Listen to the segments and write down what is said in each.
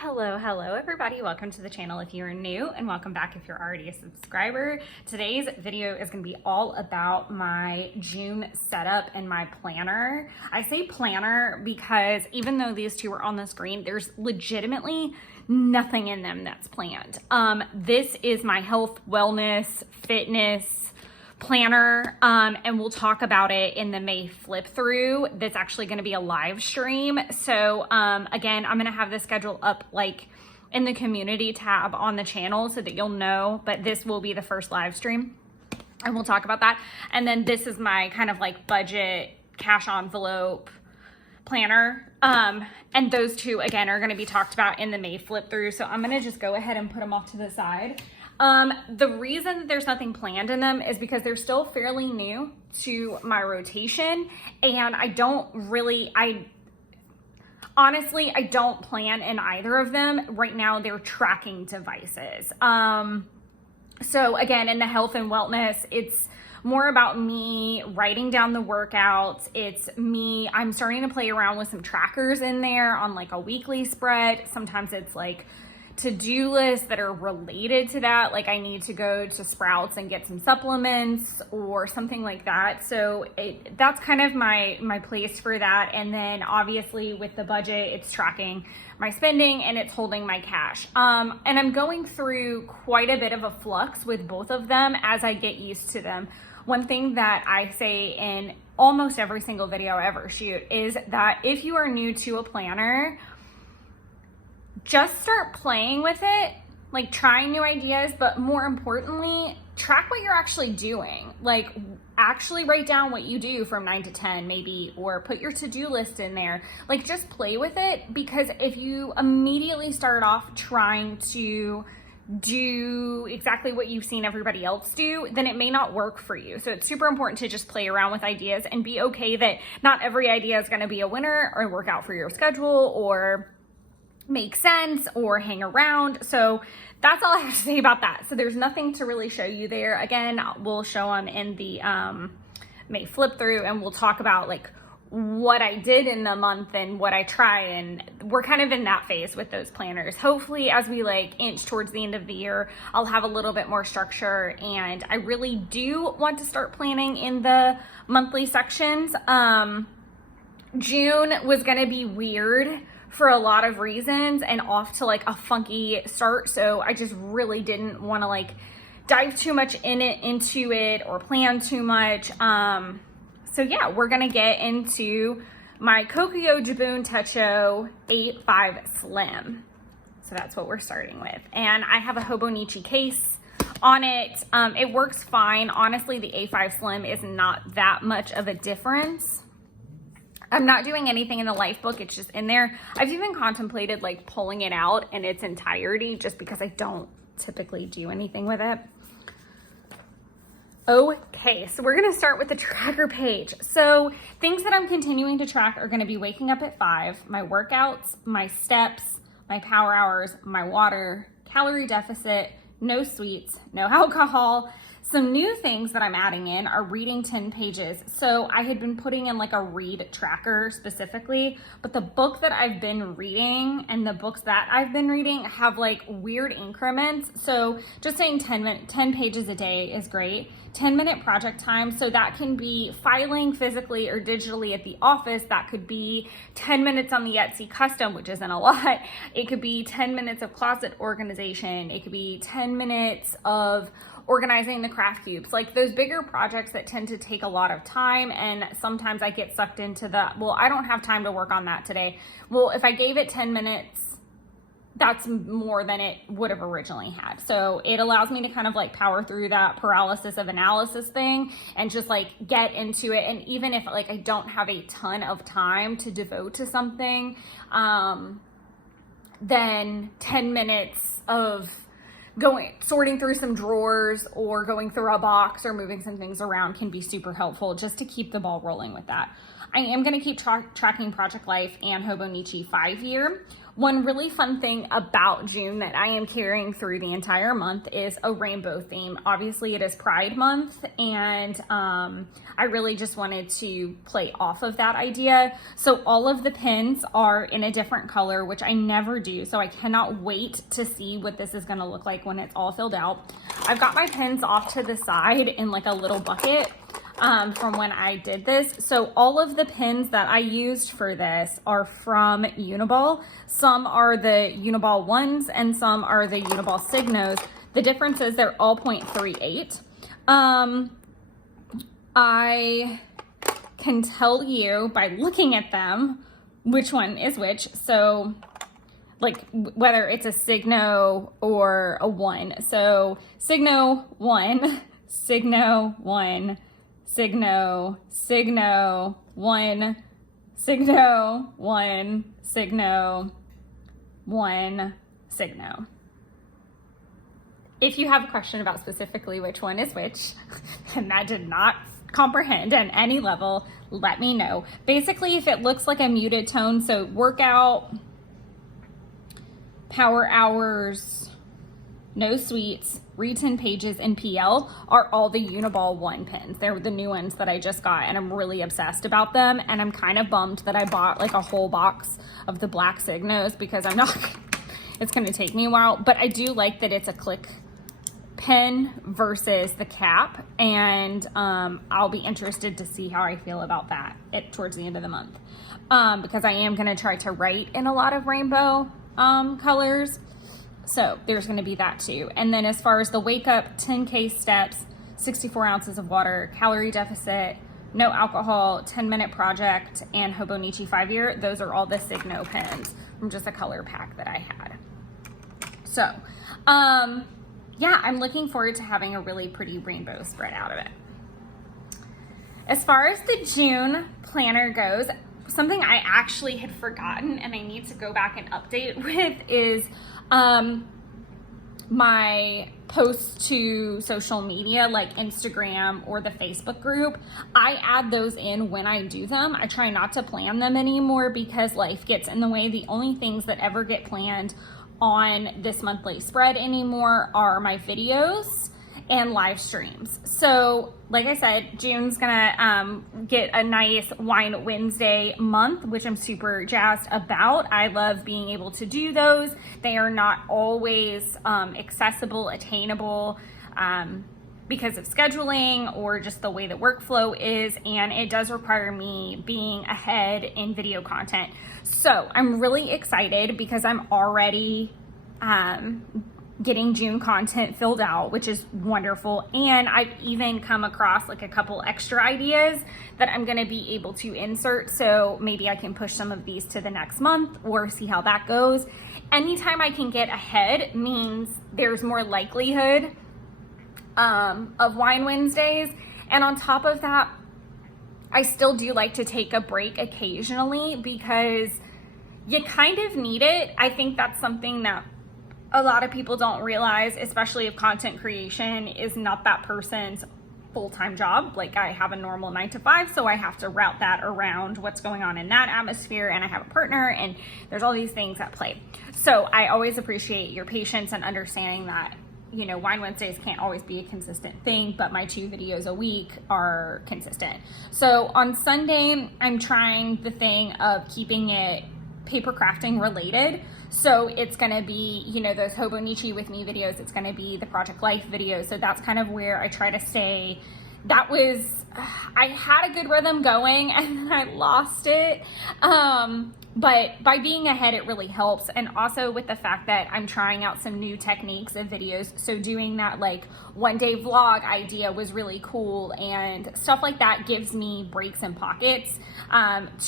Hello everybody. Welcome to the channel if you're new, and welcome back if you're already a subscriber. Today's video is going to be all about my June setup and my planner. I say planner because even though these two are on the screen, there's legitimately nothing in them that's planned. This is my health, wellness, fitness planner, and we'll talk about it in the May flip through. That's actually going to be a live stream. So again, I'm going to have the schedule up like in the community tab on the channel so that you'll know, but this will be the first live stream and we'll talk about that. And then this is my kind of like budget cash envelope planner. And those two again are going to be talked about in the May flip through. So I'm going to just go ahead and put them off to the side. The reason that there's nothing planned in them is because they're still fairly new to my rotation, and honestly, I don't plan in either of them. Right now, they're tracking devices. So again, in the health and wellness, it's more about me writing down the workouts. I'm starting to play around with some trackers in there on like a weekly spread. Sometimes it's like to-do lists that are related to that, like I need to go to Sprouts and get some supplements or something like that. So that's kind of my place for that. And then obviously with the budget, it's tracking my spending and it's holding my cash. And I'm going through quite a bit of a flux with both of them as I get used to them. One thing that I say in almost every single video I ever shoot is that if you are new to a planner, just start playing with it, like trying new ideas, but more importantly, track what you're actually doing. Like actually write down what you do from 9 to 10 maybe, or put your to-do list in there. Like just play with it, because if you immediately start off trying to do exactly what you've seen everybody else do, then it may not work for you. So it's super important to just play around with ideas and be okay that not every idea is going to be a winner or work out for your schedule or make sense or hang around. So that's all I have to say about that. So there's nothing to really show you there. Again, we'll show them in the May flip through, and we'll talk about like what I did in the month and what I try, and we're kind of in that phase with those planners. Hopefully as we like inch towards the end of the year, I'll have a little bit more structure, and I really do want to start planning in the monthly sections. June was gonna be weird for a lot of reasons and off to like a funky start. So I just really didn't want to like dive too much into it or plan too much. So yeah, we're going to get into my Kokuyo Jibun Techo 8.5 Slim. So that's what we're starting with. And I have a Hobonichi case on it. It works fine. Honestly, the 8.5 Slim is not that much of a difference. I'm not doing anything in the life book. It's just in there. I've even contemplated like pulling it out in its entirety just because I don't typically do anything with it. Okay, so we're going to start with the tracker page. So things that I'm continuing to track are going to be waking up at 5, my workouts, my steps, my power hours, my water, calorie deficit, no sweets, no alcohol. Some new things that I'm adding in are reading 10 pages. So I had been putting in like a read tracker specifically, but the book that I've been reading and the books that I've been reading have like weird increments. So just saying 10 pages a day is great. 10-minute project time. So that can be filing physically or digitally at the office. That could be 10 minutes on the Etsy custom, which isn't a lot. It could be 10 minutes of closet organization. It could be 10 minutes of organizing the craft cubes, like those bigger projects that tend to take a lot of time. And sometimes I get sucked into well, I don't have time to work on that today. Well, if I gave it 10 minutes, that's more than it would have originally had. So it allows me to kind of like power through that paralysis of analysis thing and just like get into it. And even if like I don't have a ton of time to devote to something, then 10 minutes of sorting through some drawers or going through a box or moving some things around can be super helpful just to keep the ball rolling with that. I am going to keep tracking Project Life and Hobonichi 5-year. One really fun thing about June that I am carrying through the entire month is a rainbow theme. Obviously it is Pride Month, and I really just wanted to play off of that idea. So all of the pins are in a different color, which I never do. So I cannot wait to see what this is gonna look like when it's all filled out. I've got my pins off to the side in like a little bucket from when I did this. So all of the pins that I used for this are from Uniball. Some are the Uniball ones and some are the Uniball Signos. The difference is they're all 0.38. I can tell you by looking at them which one is which. So like whether it's a Signo or a 1. So Signo 1, Signo 1, Signo, Signo, 1, Signo, 1, Signo, 1, Signo. If you have a question about specifically which one is which, and that did not comprehend at any level, let me know. Basically, if it looks like a muted tone, so workout, power hours, no sweets, read 10 pages, and PL are all the Uniball 1 pins. They're the new ones that I just got, and I'm really obsessed about them. And I'm kind of bummed that I bought like a whole box of the black Signos because I'm not, it's gonna take me a while, but I do like that it's a click pen versus the cap, and I'll be interested to see how I feel about that towards the end of the month, because I am gonna try to write in a lot of rainbow colors. So there's going to be that too. And then as far as the wake up, 10K steps, 64 ounces of water, calorie deficit, no alcohol, 10-minute project, and Hobonichi 5-year, those are all the Signo pens from just a color pack that I had. So, yeah, I'm looking forward to having a really pretty rainbow spread out of it. As far as the June planner goes, something I actually had forgotten and I need to go back and update with is my posts to social media like Instagram or the Facebook group. I add those in when I do them. I try not to plan them anymore because life gets in the way. The only things that ever get planned on this monthly spread anymore are my videos and live streams. So like I said, June's gonna get a nice Wine Wednesday month, which I'm super jazzed about. I love being able to do those. They are not always accessible, attainable, because of scheduling or just the way the workflow is, and it does require me being ahead in video content. So I'm really excited because I'm already getting June content filled out, which is wonderful. And I've even come across like a couple extra ideas that I'm going to be able to insert. So maybe I can push some of these to the next month or see how that goes. Anytime I can get ahead means there's more likelihood of Wine Wednesdays. And on top of that, I still do like to take a break occasionally because you kind of need it. I think that's something that a lot of people don't realize, especially if content creation is not that person's full-time job. Like I have a normal 9 to 5, so I have to route that around what's going on in that atmosphere, and I have a partner, and there's all these things at play. So I always appreciate your patience and understanding that, you know, Wine Wednesdays can't always be a consistent thing, but my 2 videos a week are consistent. So on Sunday, I'm trying the thing of keeping it paper crafting related. So it's gonna be, you know, those Hobonichi with me videos. It's gonna be the Project Life videos. So that's kind of where I try to stay. That was, I had a good rhythm going and then I lost it. But by being ahead, it really helps. And also with the fact that I'm trying out some new techniques of videos. So doing that like 1-day vlog idea was really cool, and stuff like that gives me breaks and pockets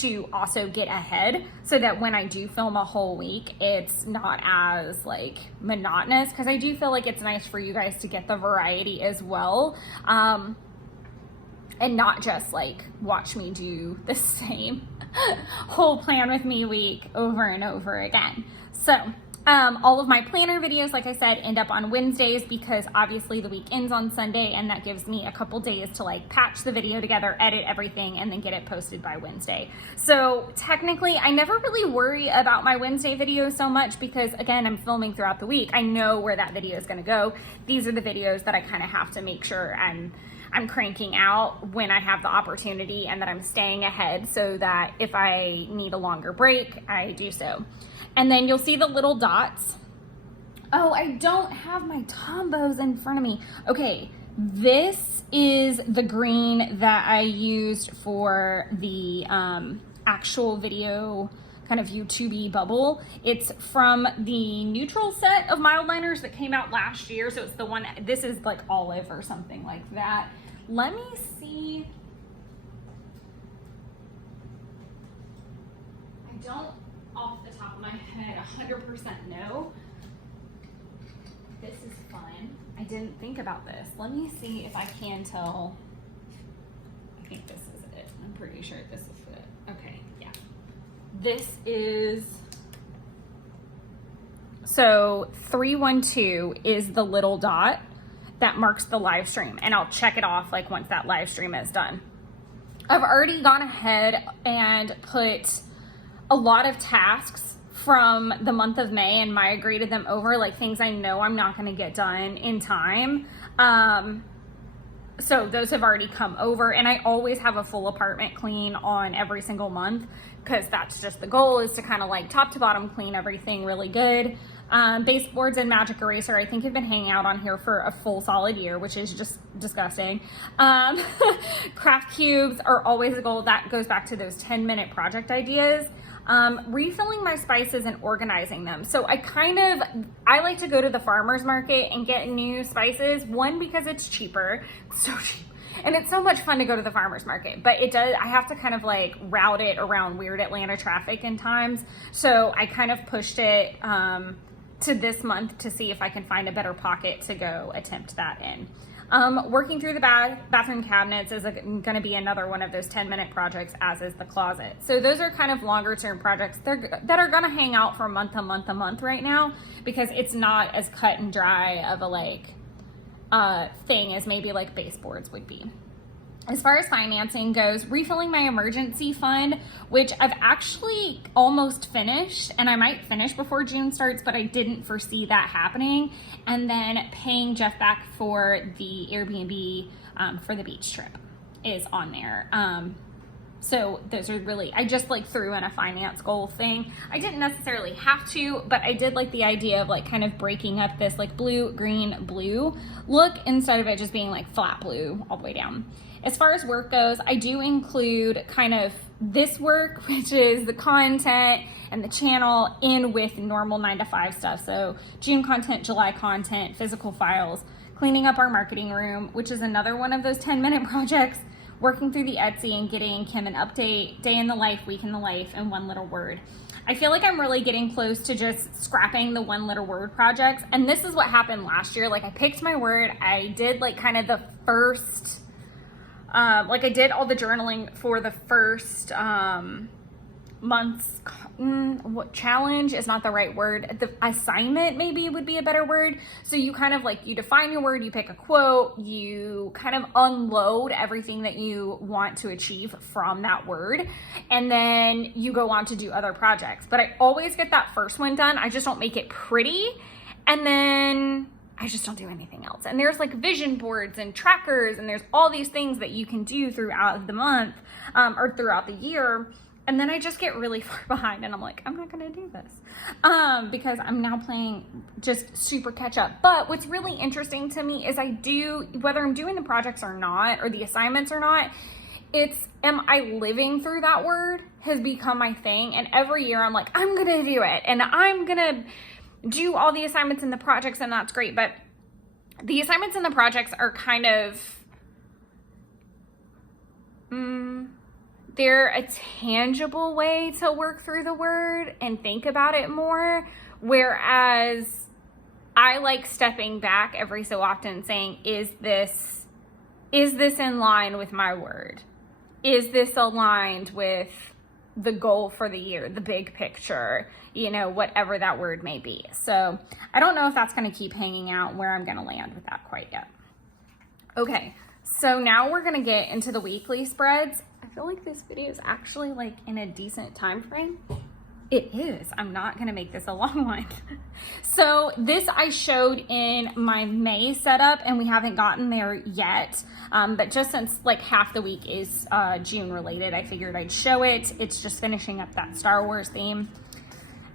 to also get ahead so that when I do film a whole week, it's not as like monotonous, because I do feel like it's nice for you guys to get the variety as well. And not just like watch me do the same whole plan with me week over and over again. So All of my planner videos, like I said, end up on Wednesdays because obviously the week ends on Sunday, and that gives me a couple days to like patch the video together, edit everything, and then get it posted by Wednesday. So technically I never really worry about my Wednesday videos so much because, again, I'm filming throughout the week. I know where that video is going to go. These are the videos that I kind of have to make sure I'm cranking out when I have the opportunity, and that I'm staying ahead so that if I need a longer break, I do so. And then you'll see the little dots. Oh, I don't have my Tombos in front of me. Okay, this is the green that I used for the actual video kind of YouTube-y bubble. It's from the neutral set of mild liners that came out last year. So it's the one, this is like olive or something like that. Let me see. I don't off the top of my head 100% know. This is fun. I didn't think about this. Let me see if I can tell. I think this is it. I'm pretty sure this is it. Okay, yeah. This is, so 312 is the little dot that marks the live stream, and I'll check it off like once that live stream is done. I've already gone ahead and put a lot of tasks from the month of May and migrated them over, like things I know I'm not going to get done in time. So those have already come over, and I always have a full apartment clean on every single month because that's just the goal, is to kind of like top to bottom clean everything really good. Baseboards and magic eraser, I think, have been hanging out on here for a full solid year, which is just disgusting. Craft cubes are always a goal. That goes back to those 10-minute project ideas. Refilling my spices and organizing them. So I like to go to the farmer's market and get new spices. One, because it's cheaper, so cheap. And it's so much fun to go to the farmer's market, but I have to kind of like route it around weird Atlanta traffic in times. So I kind of pushed it, to this month to see if I can find a better pocket to go attempt that in. Working through the bathroom cabinets is going to be another one of those 10-minute projects, as is the closet. So those are kind of longer term projects that are going to hang out for month to month right now, because it's not as cut and dry of a thing as maybe like baseboards would be. As far as financing goes, refilling my emergency fund, which I've actually almost finished, and I might finish before June starts, but I didn't foresee that happening. And then paying Jeff back for the Airbnb for the beach trip is on there. So those are really, I just like threw in a finance goal thing. I didn't necessarily have to, but I did like the idea of like kind of breaking up this like blue, green, blue look instead of it just being like flat blue all the way down. As far as work goes, I do include kind of this work, which is the content and the channel, in with normal 9-to-5 stuff. So June content, July content, physical files, cleaning up our marketing room, which is another one of those 10-minute projects, working through the Etsy and getting Kim an update, day in the life, week in the life, and one little word. I feel like I'm really getting close to just scrapping the one little word projects. And this is what happened last year. Like I picked my word. I did like kind of the first, like I did all the journaling for the first month's what challenge is not the right word. The assignment maybe would be a better word. So you kind of like, you define your word, you pick a quote, you kind of unload everything that you want to achieve from that word, and then you go on to do other projects. But I always get that first one done. I just don't make it pretty, and then I just don't do anything else. And there's like vision boards and trackers, and there's all these things that you can do throughout the month or throughout the year. And then I just get really far behind, and I'm like, I'm not gonna do this because I'm now playing just super catch up. But what's really interesting to me is I do, whether I'm doing the projects or not, or the assignments or not, it's, am I living through that word has become my thing. And every year I'm like, I'm gonna do it, and I'm gonna do all the assignments and the projects, and that's great. But the assignments and the projects are kind of, they're a tangible way to work through the word and think about it more. Whereas I like stepping back every so often and saying, is this in line with my word? Is this aligned with the goal for the year, the big picture, you know, whatever that word may be. So I don't know if that's going to keep hanging out, where I'm going to land with that quite yet. Okay, so now we're going to get into the weekly spreads. I feel like this video is actually like in a decent time frame. It is. I'm not going to make this a long one. So this I showed in my May setup, and we haven't gotten there yet. But just since like half the week is June related, I figured I'd show it. It's just finishing up that Star Wars theme.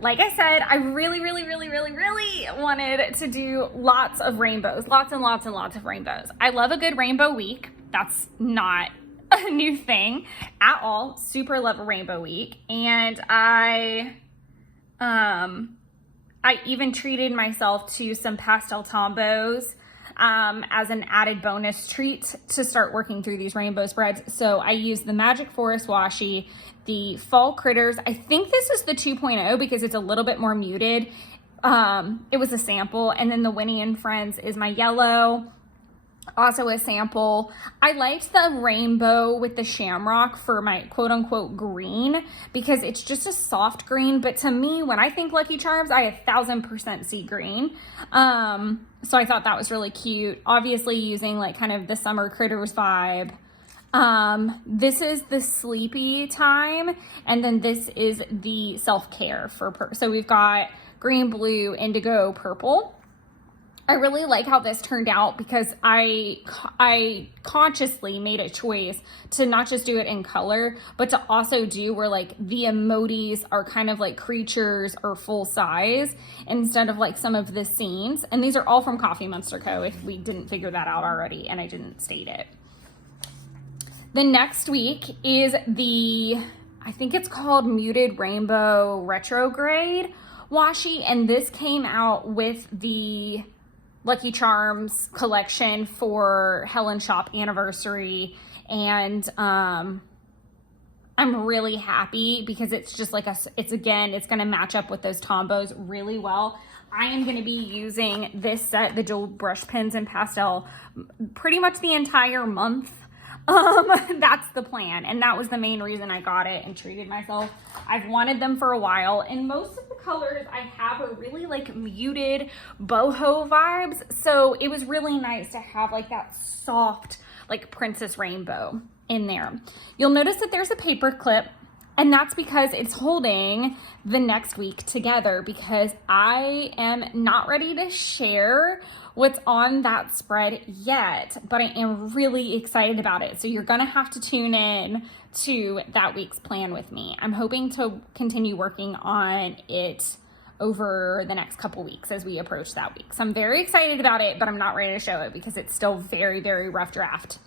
Like I said, I really wanted to do lots of rainbows, lots and lots of rainbows. I love a good rainbow week. That's not a new thing at all. Super love a rainbow week. And I even treated myself to some pastel tombos as an added bonus treat to start working through these rainbow spreads. So I used the Magic Forest washi, the Fall Critters. I think this is the 2.0 because it's a little bit more muted. It was a sample. And then the Winnie and Friends is my yellow. Also a sample. I liked the rainbow with the shamrock for my quote unquote green because it's just a soft green. But to me, when I think Lucky Charms, I 1000% see green. So I thought that was really cute. Obviously using like kind of the Summer Critters vibe. This is the sleepy time. And then this is the self-care for, so we've got green, blue, indigo, purple. I really like how this turned out because I consciously made a choice to not just do it in color, but to also do where like the emojis are kind of like creatures or full size instead of like some of the scenes. And these are all from Coffee Monster Co. if we didn't figure that out already and I didn't state it. The next week is I think it's called Muted Rainbow Retrograde washi. And this came out with the Lucky Charms collection for Helen Shop anniversary. And I'm really happy because it's just like it's going to match up with those tombos really well. I am going to be using this set, the dual brush pens and pastel, pretty much the entire month. That's the plan. And that was the main reason I got it and treated myself. I've wanted them for a while, and most of the colors I have are really like muted boho vibes. So it was really nice to have like that soft, like Princess Rainbow in there. You'll notice that there's a paper clip, and that's because it's holding the next week together because I am not ready to share what's on that spread yet, but I am really excited about it. So you're gonna have to tune in to that week's plan with me. I'm hoping to continue working on it over the next couple weeks as we approach that week. So I'm very excited about it, but I'm not ready to show it because it's still very rough draft.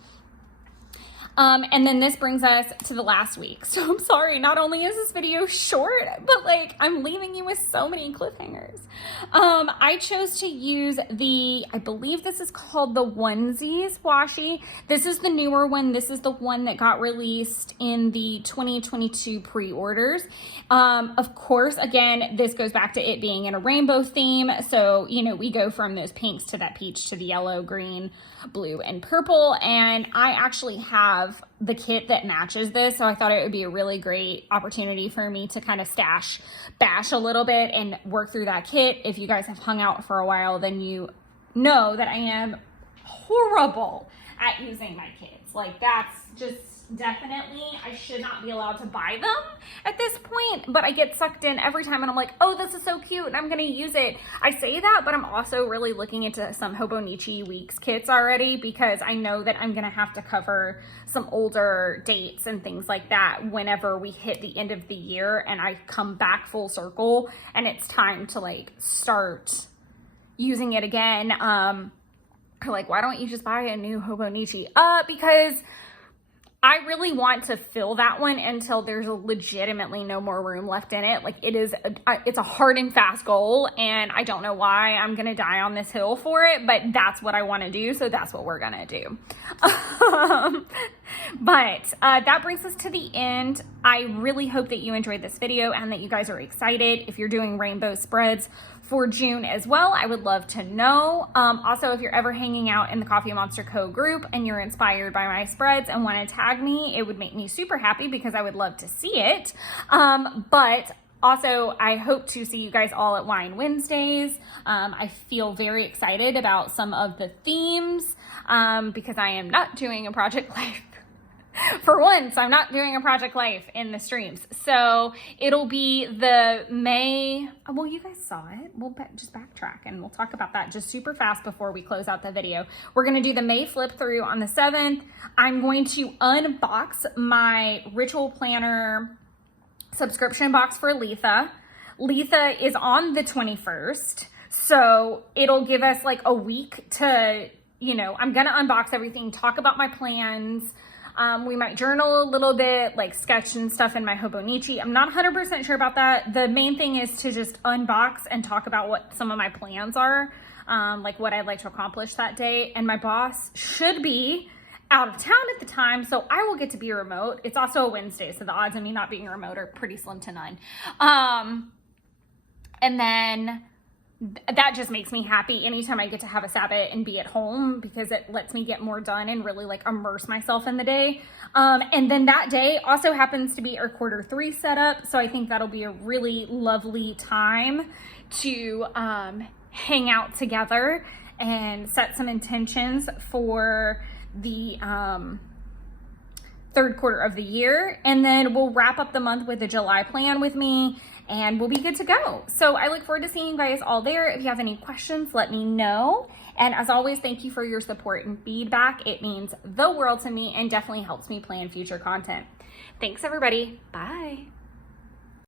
And then this brings us to the last week. So I'm sorry, not only is this video short, but like I'm leaving you with so many cliffhangers. I chose to use I believe this is called the Onesies washi. This is the newer one. This is the one that got released in the 2022 pre-orders. Of course, again, this goes back to it being in a rainbow theme. So, you know, we go from those pinks to that peach to the yellow, green, blue, and purple. And I actually have the kit that matches this, so I thought it would be a really great opportunity for me to kind of bash a little bit and work through that kit. If you guys have hung out for a while, then you know that I am horrible at using my kits. Like that's just definitely, I should not be allowed to buy them at this point, but I get sucked in every time and I'm like, oh, this is so cute and I'm gonna use it. I say that, but I'm also really looking into some Hobonichi Weeks kits already because I know that I'm gonna have to cover some older dates and things like that whenever we hit the end of the year and I come back full circle and it's time to like start using it again. Like, why don't you just buy a new Hobonichi? Because I really want to fill that one until there's legitimately no more room left in it. Like it's a hard and fast goal and I don't know why I'm going to die on this hill for it, but that's what I want to do. So that's what we're going to do. But that brings us to the end. I really hope that you enjoyed this video and that you guys are excited. If you're doing rainbow spreads for June as well, I would love to know. Also, if you're ever hanging out in the Coffee Monster Co group and you're inspired by my spreads and want to tag me, it would make me super happy because I would love to see it. But also, I hope to see you guys all at Wine Wednesdays. I feel very excited about some of the themes because I am not doing a Project Life. For once, I'm not doing a Project Life in the streams. So it'll be the May, well, you guys saw it. We'll just backtrack and we'll talk about that just super fast before we close out the video. We're going to do the May flip through on the 7th. I'm going to unbox my Ritual Planner subscription box for Letha. Letha is on the 21st. So it'll give us like a week to, you know, I'm going to unbox everything, talk about my plans. We might journal a little bit, like sketch and stuff in my Hobonichi. I'm not 100% sure about that. The main thing is to just unbox and talk about what some of my plans are, like what I'd like to accomplish that day. And my boss should be out of town at the time, so I will get to be remote. It's also a Wednesday, so the odds of me not being remote are pretty slim to none. And then that just makes me happy anytime I get to have a Sabbath and be at home because it lets me get more done and really like immerse myself in the day. And then that day also happens to be our Q3 setup. So I think that'll be a really lovely time to hang out together and set some intentions for the third quarter of the year. And then we'll wrap up the month with a July plan with me and we'll be good to go. So I look forward to seeing you guys all there. If you have any questions, let me know. And as always, thank you for your support and feedback. It means the world to me and definitely helps me plan future content. Thanks everybody. Bye.